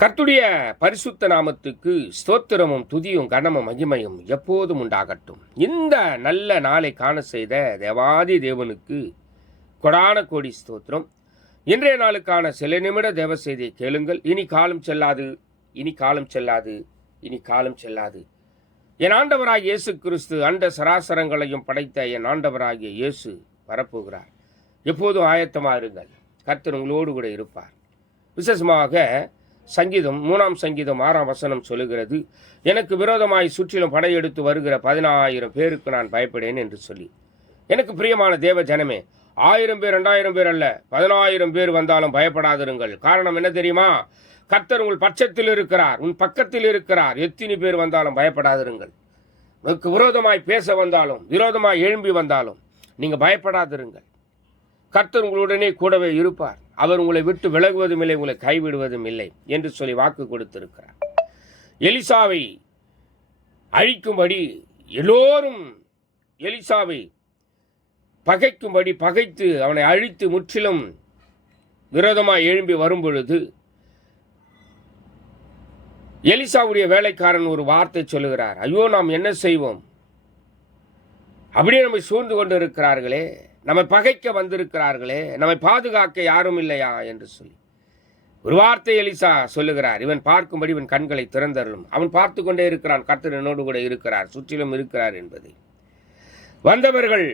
கர்த்தருடைய பரிசுத்த நாமத்துக்கு ஸ்தோத்திரமும் துதியும் கனமும் மகிமையும் எப்போதும் உண்டாகட்டும். இந்த நல்ல நாளை காண செய்த தேவாதி தேவனுக்கு கொடான கோடி ஸ்தோத்திரம். இன்றைய நாளுக்கான சில நிமிட தேவ செய்தியை கேளுங்கள். இனி காலம் செல்லாது, இனி காலம் செல்லாது, இனி காலம் செல்லாது. என் ஆண்டவராகிய இயேசு கிறிஸ்து அண்ட சராசரங்களையும் படைத்த என் ஆண்டவராகிய இயேசு வரப்போகிறார். எப்போதும் ஆயத்தமாக இருங்கள். கர்த்தர் உங்களோடு கூட இருப்பார். விசேஷமாக சங்கீதம் 3 சங்கீதம் 6 சொல்லுகிறது, எனக்கு விரோதமாய் சுற்றிலும் படையெடுத்து வருகிற 10,000 பேருக்கு நான் பயப்படேன் என்று சொல்லி. எனக்கு பிரியமான தேவ ஜனமே, 1000 பேர் 2000 பேர் அல்ல, 10,000 பேர் வந்தாலும் பயப்படாதிருங்கள். காரணம் என்ன தெரியுமா? கர்த்தர் உங்கள் பட்சத்தில் இருக்கிறார், உன் பக்கத்தில் இருக்கிறார். எத்தனை பேர் வந்தாலும் பயப்படாதிருங்கள். உனக்கு விரோதமாய் பேச வந்தாலும், விரோதமாய் எழும்பி வந்தாலும் நீங்கள் பயப்படாதிருங்கள். கர்த்தர் உங்களுடனே கூடவே இருப்பார். அவர் உங்களை விட்டு விலகுவதும் இல்லை, உங்களை கைவிடுவதும் இல்லை என்று சொல்லி வாக்கு கொடுத்திருக்கிறார். எலிசாவை அழிக்கும்படி எல்லோரும் எலிசாவை பகைக்கும்படி பகைத்து அவனை அழித்து முற்றிலும் விரோதமாக எழும்பி வரும் பொழுது எலிசாவுடைய வேலைக்காரன் ஒரு வார்த்தை சொல்லுகிறார், ஐயோ நாம் என்ன செய்வோம்? அப்படியே நம்மை சூழ்ந்து கொண்டு இருக்கிறார்களே, நம்மை பகைக்க வந்திருக்கிறார்களே, நம்மை பாதுகாக்க யாரும் இல்லையா என்று சொல்லி ஒரு வார்த்தை எலிசா சொல்லுகிறார். இவன் பார்க்கும்படி இவன் கண்களை திறந்தருளும். அவன் பார்த்து கொண்டே இருக்கிறான், கர்த்தர் என்னோடு கூட இருக்கிறார், சுற்றிலும் இருக்கிறார் என்பதை. வந்தவர்கள்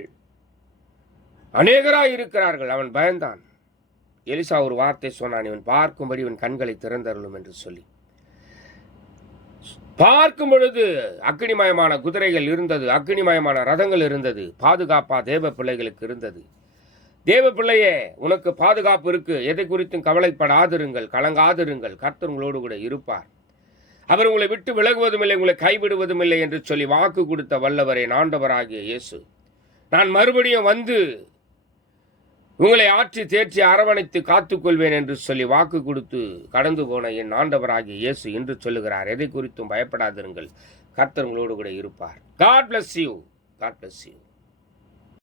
அநேகராய் இருக்கிறார்கள். அவன் பயந்தான். எலிசா ஒரு வார்த்தை சொன்னான், இவன் பார்க்கும்படி இவன் கண்களை திறந்தருளும் என்று சொல்லி. பார்க்கும் பொழுது அக்னிமயமான குதிரைகள் இருந்தது, அக்னிமயமான ரதங்கள் இருந்தது. பாதுகாப்பா தேவ பிள்ளைகளுக்கு இருந்தது. தேவ பிள்ளையே, உனக்கு பாதுகாப்பு இருக்கு, எதை குறித்தும் கவலைப்படாதிருங்கள், கலங்காதிருங்கள். கர்த்தர் உங்களோடு கூட இருப்பார். அவர் உங்களை விட்டு விலகுவதும் இல்லை, உங்களை கைவிடுவதும் இல்லை என்று சொல்லி வாக்கு கொடுத்த வல்லவரே ஆண்டவராகிய இயேசு, நான் மறுபடியும் வந்து உங்களை ஆற்றி தேற்றி அரவணைத்து காத்துக்கொள்வேன் என்று சொல்லி வாக்கு கொடுத்து கடந்து போன என் ஆண்டவராகிய இயேசு என்று சொல்லுகிறார். எதை குறித்தும் பயப்படாதிருங்கள், கர்த்தர் உங்களோடு கூட இருப்பார். God bless you. God bless you.